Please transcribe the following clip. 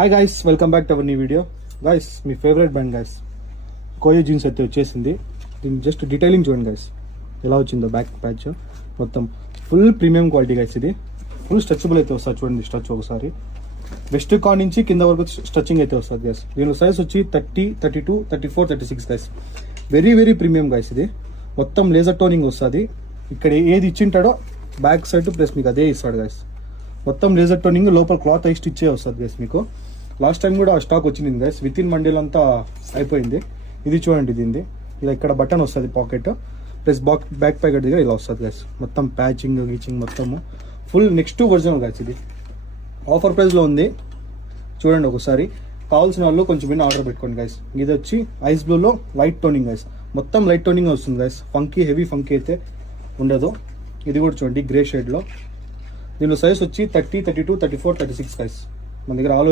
Hi guys, welcome back to our new video. Guys, మీ favourite brand guys Koyo jeans అయితే వచ్చేసింది. దీని just detailing చూడండి గైస్, ఎలా వచ్చిందో బ్యాక్ ప్యాచ్ మొత్తం ఫుల్ ప్రీమియం క్వాలిటీ గైస్. ఇది ఫుల్ స్ట్రెచబుల్ అయితే వస్తుంది. చూడండి స్ట్రెచ్ ఒకసారి వెస్ట్ కాన్ నుంచి కింద వరకు స్ట్రెచింగ్ అయితే వస్తుంది గైస్. దీనిలో సైజ్ వచ్చి 30, 32, 34, 36 guys. Very very premium guys. ఇది మొత్తం లేజర్ టోనింగ్ వస్తుంది. ఇక్కడ ఏది ఇచ్చింటాడో బ్యాక్ సైడ్ ప్లస్ మీకు అదే ఇస్తాడు గైస్. మొత్తం లేజర్ టోనింగ్, లోపల క్లాత్ ఐ స్టిచ్ వస్తుంది గైస్. మీకు లాస్ట్ టైం కూడా స్టాక్ వచ్చింది గైస్, విత్ ఇన్ మండేలో అంతా అయిపోయింది. ఇది చూడండి, దీనిది ఇలా ఇక్కడ బటన్ వస్తుంది పాకెట్ ప్లస్ బ్యాక్ ప్యాకెట్ దగ్గర ఇలా వస్తుంది గైస్. మొత్తం ప్యాచింగ్ గీచింగ్ మొత్తము ఫుల్ నెక్స్ట్ వర్జన్ గైస్. ఇది ఆఫర్ ప్రైస్లో ఉంది, చూడండి ఒకసారి. కావాల్సిన వాళ్ళు కొంచెం విన్న ఆర్డర్ పెట్టుకోండి గైస్. ఇది వచ్చి ఐస్ బ్లూలో లైట్ టోనింగ్ గైస్, మొత్తం లైట్ టోనింగ్ వస్తుంది గైస్. ఫంకీ హెవీ ఫంకీ అయితే ఉండదు. ఇది కూడా చూడండి గ్రే షేడ్లో. దీనిలో సైజ్ వచ్చి 30, 32, 34, 36 గైస్. మన దగ్గర